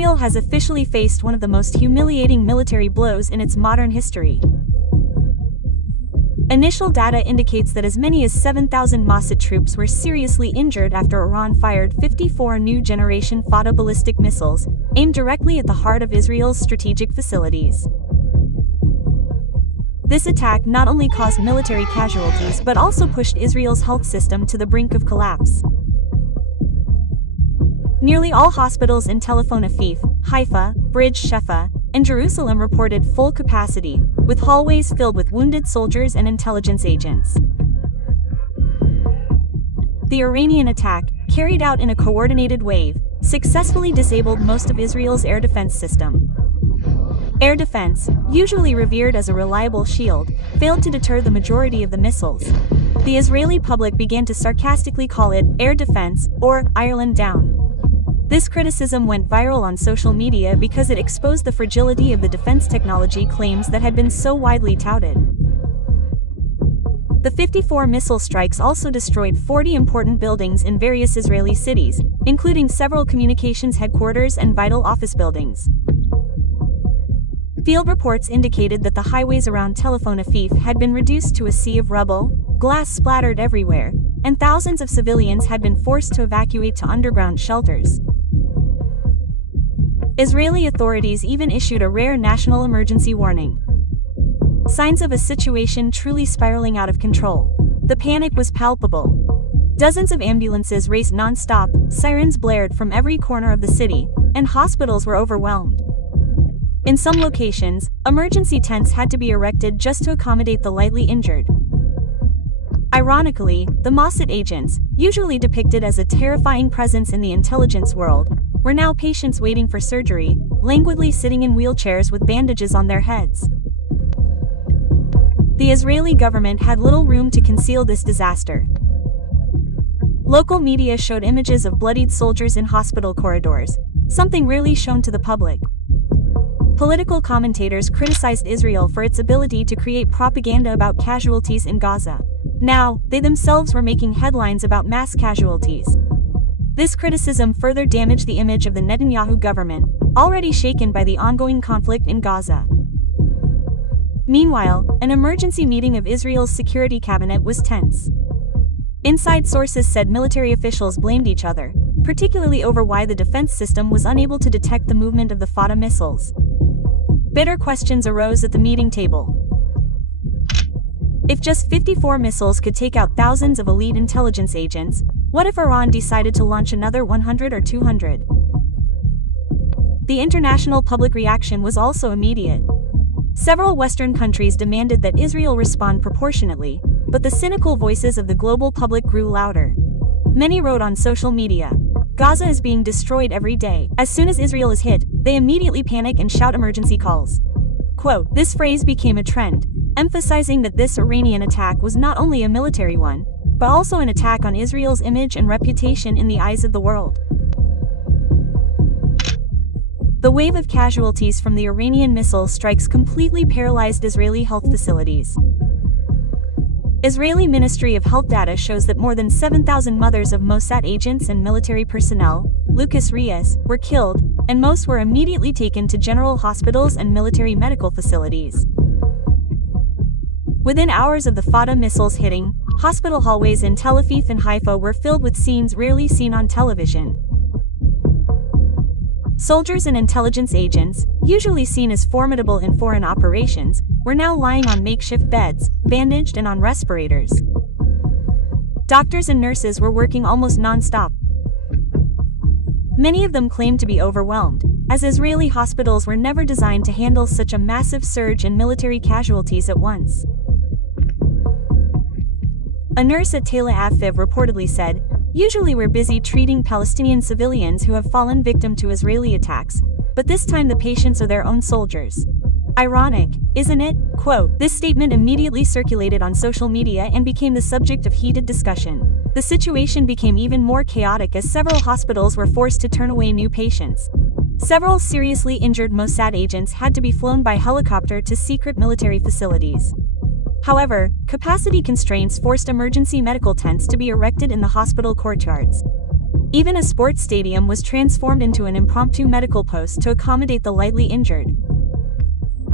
Israel has officially faced one of the most humiliating military blows in its modern history. Initial data indicates that as many as 7,000 Mossad troops were seriously injured after Iran fired 54 new-generation Fata ballistic missiles, aimed directly at the heart of Israel's strategic facilities. This attack not only caused military casualties but also pushed Israel's health system to the brink of collapse. Nearly all hospitals in Tel Aviv, Haifa, Bridge Shefa, and Jerusalem reported full capacity, with hallways filled with wounded soldiers and intelligence agents. The Iranian attack, carried out in a coordinated wave, successfully disabled most of Israel's air defense system. Air defense, usually revered as a reliable shield, failed to deter the majority of the missiles. The Israeli public began to sarcastically call it air defense or Ireland down. This criticism went viral on social media because it exposed the fragility of the defense technology claims that had been so widely touted. The 54 missile strikes also destroyed 40 important buildings in various Israeli cities, including several communications headquarters and vital office buildings. Field reports indicated that the highways around Tel Aviv had been reduced to a sea of rubble, glass splattered everywhere, and thousands of civilians had been forced to evacuate to underground shelters. Israeli authorities even issued a rare national emergency warning. Signs of a situation truly spiraling out of control. The panic was palpable. Dozens of ambulances raced non-stop, sirens blared from every corner of the city, and hospitals were overwhelmed. In some locations, emergency tents had to be erected just to accommodate the lightly injured. Ironically, the Mossad agents, usually depicted as a terrifying presence in the intelligence world, were now patients waiting for surgery, languidly sitting in wheelchairs with bandages on their heads. The Israeli government had little room to conceal this disaster. Local media showed images of bloodied soldiers in hospital corridors, something rarely shown to the public. Political commentators criticized Israel for its ability to create propaganda about casualties in Gaza. Now, they themselves were making headlines about mass casualties. This criticism further damaged the image of the Netanyahu government, already shaken by the ongoing conflict in Gaza. Meanwhile, an emergency meeting of Israel's security cabinet was tense. Inside sources said military officials blamed each other, particularly over why the defense system was unable to detect the movement of the Fata missiles. Bitter questions arose at the meeting table. If just 54 missiles could take out thousands of elite intelligence agents, what if Iran decided to launch another 100 or 200? The international public reaction was also immediate. Several Western countries demanded that Israel respond proportionately, but the cynical voices of the global public grew louder. Many wrote on social media, "Gaza is being destroyed every day. As soon as Israel is hit, they immediately panic and shout emergency calls." Quote, this phrase became a trend, emphasizing that this Iranian attack was not only a military one, but also an attack on Israel's image and reputation in the eyes of the world. The wave of casualties from the Iranian missile strikes completely paralyzed Israeli health facilities. Israeli Ministry of Health data shows that more than 7,000 mothers of Mossad agents and military personnel, Lucas Reyes, were killed, and most were immediately taken to general hospitals and military medical facilities. Within hours of the Fata missiles hitting, hospital hallways in Tel Aviv and Haifa were filled with scenes rarely seen on television. Soldiers and intelligence agents, usually seen as formidable in foreign operations, were now lying on makeshift beds, bandaged and on respirators. Doctors and nurses were working almost non-stop. Many of them claimed to be overwhelmed, as Israeli hospitals were never designed to handle such a massive surge in military casualties at once. A nurse at Tel Aviv reportedly said, "Usually we're busy treating Palestinian civilians who have fallen victim to Israeli attacks, but this time the patients are their own soldiers. Ironic, isn't it?" Quote, this statement immediately circulated on social media and became the subject of heated discussion. The situation became even more chaotic as several hospitals were forced to turn away new patients. Several seriously injured Mossad agents had to be flown by helicopter to secret military facilities. However, capacity constraints forced emergency medical tents to be erected in the hospital courtyards. Even a sports stadium was transformed into an impromptu medical post to accommodate the lightly injured.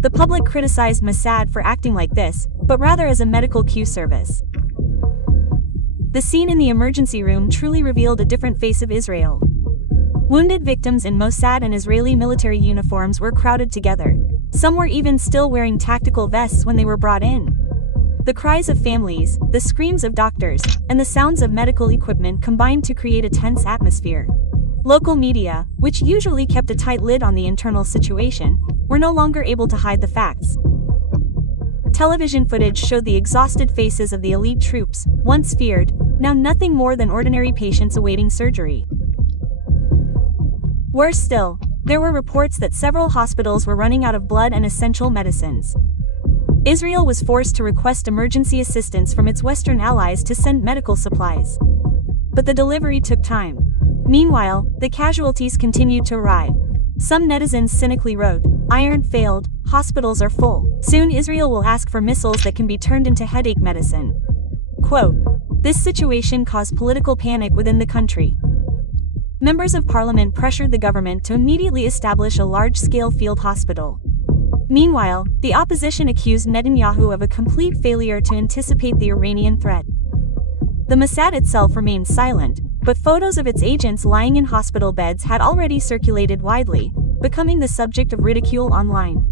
The public criticized Mossad for acting like this, but rather as a medical queue service. The scene in the emergency room truly revealed a different face of Israel. Wounded victims in Mossad and Israeli military uniforms were crowded together. Some were even still wearing tactical vests when they were brought in. The cries of families, the screams of doctors, and the sounds of medical equipment combined to create a tense atmosphere. Local media, which usually kept a tight lid on the internal situation, were no longer able to hide the facts. Television footage showed the exhausted faces of the elite troops, once feared, now nothing more than ordinary patients awaiting surgery. Worse still, there were reports that several hospitals were running out of blood and essential medicines. Israel was forced to request emergency assistance from its Western allies to send medical supplies. But the delivery took time. Meanwhile, the casualties continued to arrive. Some netizens cynically wrote, "Iron failed, hospitals are full. Soon Israel will ask for missiles that can be turned into headache medicine." Quote, "This situation caused political panic within the country. Members of parliament pressured the government to immediately establish a large-scale field hospital. Meanwhile, the opposition accused Netanyahu of a complete failure to anticipate the Iranian threat. The Mossad itself remained silent, but photos of its agents lying in hospital beds had already circulated widely, becoming the subject of ridicule online.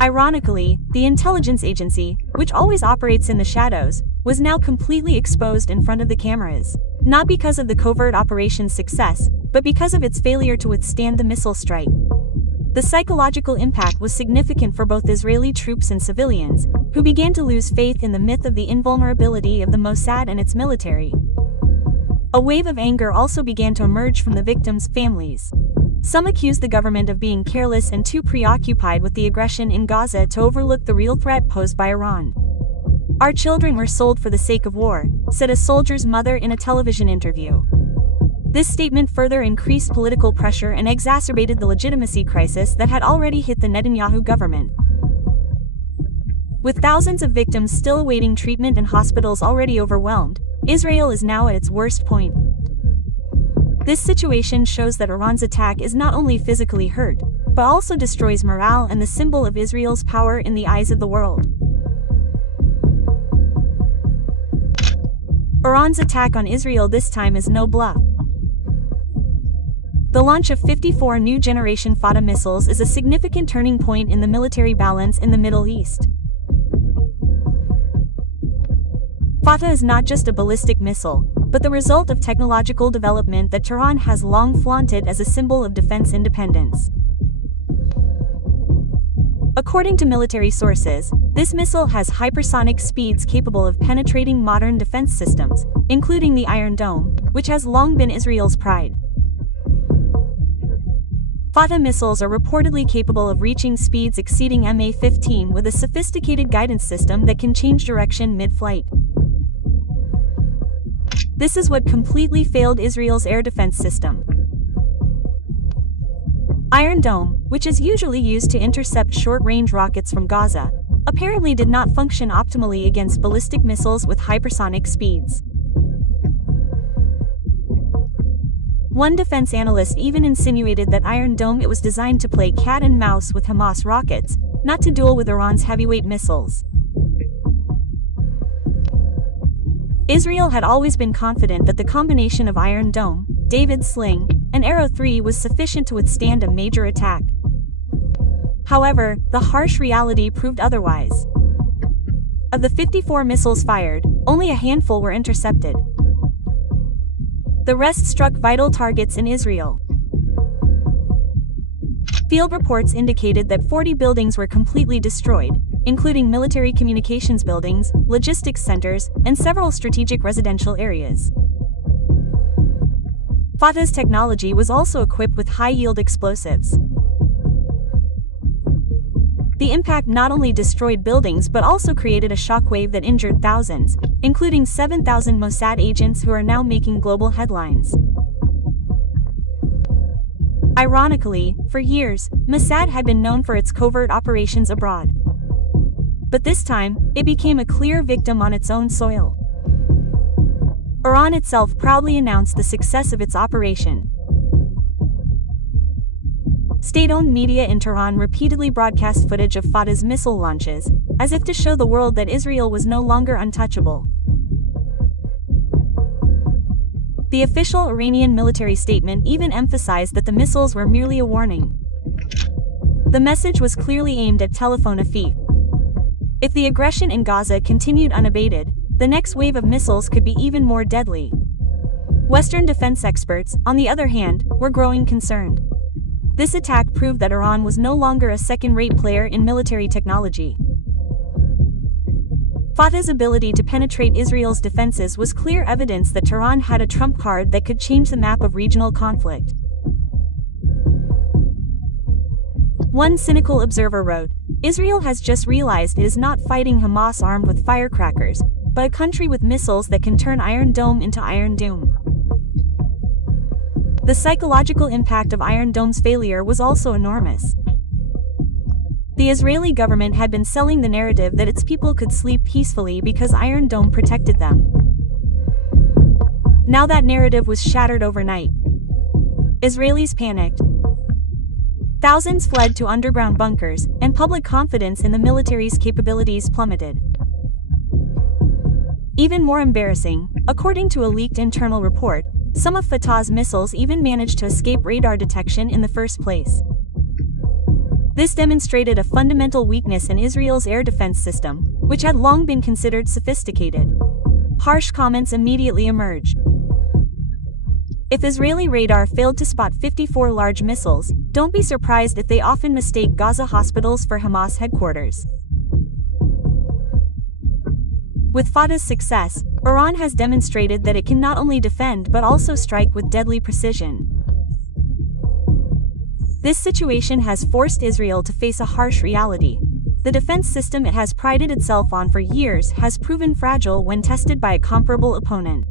Ironically, the intelligence agency, which always operates in the shadows, was now completely exposed in front of the cameras, not because of the covert operation's success, but because of its failure to withstand the missile strike. The psychological impact was significant for both Israeli troops and civilians, who began to lose faith in the myth of the invulnerability of the Mossad and its military. A wave of anger also began to emerge from the victims' families. Some accused the government of being careless and too preoccupied with the aggression in Gaza to overlook the real threat posed by Iran. "Our children were sold for the sake of war," said a soldier's mother in a television interview. This statement further increased political pressure and exacerbated the legitimacy crisis that had already hit the Netanyahu government. With thousands of victims still awaiting treatment and hospitals already overwhelmed, Israel is now at its worst point. This situation shows that Iran's attack is not only physically hurt, but also destroys morale and the symbol of Israel's power in the eyes of the world. Iran's attack on Israel this time is no bluff. The launch of 54 new-generation Fatah missiles is a significant turning point in the military balance in the Middle East. Fatah is not just a ballistic missile, but the result of technological development that Tehran has long flaunted as a symbol of defense independence. According to military sources, this missile has hypersonic speeds capable of penetrating modern defense systems, including the Iron Dome, which has long been Israel's pride. Fatah missiles are reportedly capable of reaching speeds exceeding Mach 15 with a sophisticated guidance system that can change direction mid-flight. This is what completely failed Israel's air defense system. Iron Dome, which is usually used to intercept short-range rockets from Gaza, apparently did not function optimally against ballistic missiles with hypersonic speeds. One defense analyst even insinuated that Iron Dome was designed to play cat and mouse with Hamas rockets, not to duel with Iran's heavyweight missiles. Israel had always been confident that the combination of Iron Dome, David's Sling, and Arrow 3 was sufficient to withstand a major attack. However, the harsh reality proved otherwise. Of the 54 missiles fired, only a handful were intercepted. The rest struck vital targets in Israel. Field reports indicated that 40 buildings were completely destroyed, including military communications buildings, logistics centers, and several strategic residential areas. Fatah's technology was also equipped with high-yield explosives. The impact not only destroyed buildings but also created a shockwave that injured thousands, including 7,000 Mossad agents who are now making global headlines. Ironically, for years, Mossad had been known for its covert operations abroad. But this time, it became a clear victim on its own soil. Iran itself proudly announced the success of its operation. State-owned media in Tehran repeatedly broadcast footage of Fatah's missile launches, as if to show the world that Israel was no longer untouchable. The official Iranian military statement even emphasized that the missiles were merely a warning. The message was clearly aimed at Tel Aviv. If the aggression in Gaza continued unabated, the next wave of missiles could be even more deadly. Western defense experts, on the other hand, were growing concerned. This attack proved that Iran was no longer a second-rate player in military technology. Fatah's ability to penetrate Israel's defenses was clear evidence that Tehran had a trump card that could change the map of regional conflict. One cynical observer wrote, "Israel has just realized it is not fighting Hamas armed with firecrackers, but a country with missiles that can turn Iron Dome into Iron Doom." The psychological impact of Iron Dome's failure was also enormous. The Israeli government had been selling the narrative that its people could sleep peacefully because Iron Dome protected them. Now that narrative was shattered overnight. Israelis panicked. Thousands fled to underground bunkers, and public confidence in the military's capabilities plummeted. Even more embarrassing, according to a leaked internal report, some of Fatah's missiles even managed to escape radar detection in the first place. This demonstrated a fundamental weakness in Israel's air defense system, which had long been considered sophisticated. Harsh comments immediately emerged. If Israeli radar failed to spot 54 large missiles, don't be surprised if they often mistake Gaza hospitals for Hamas headquarters. With Fatah's success, Iran has demonstrated that it can not only defend but also strike with deadly precision. This situation has forced Israel to face a harsh reality. The defense system it has prided itself on for years has proven fragile when tested by a comparable opponent.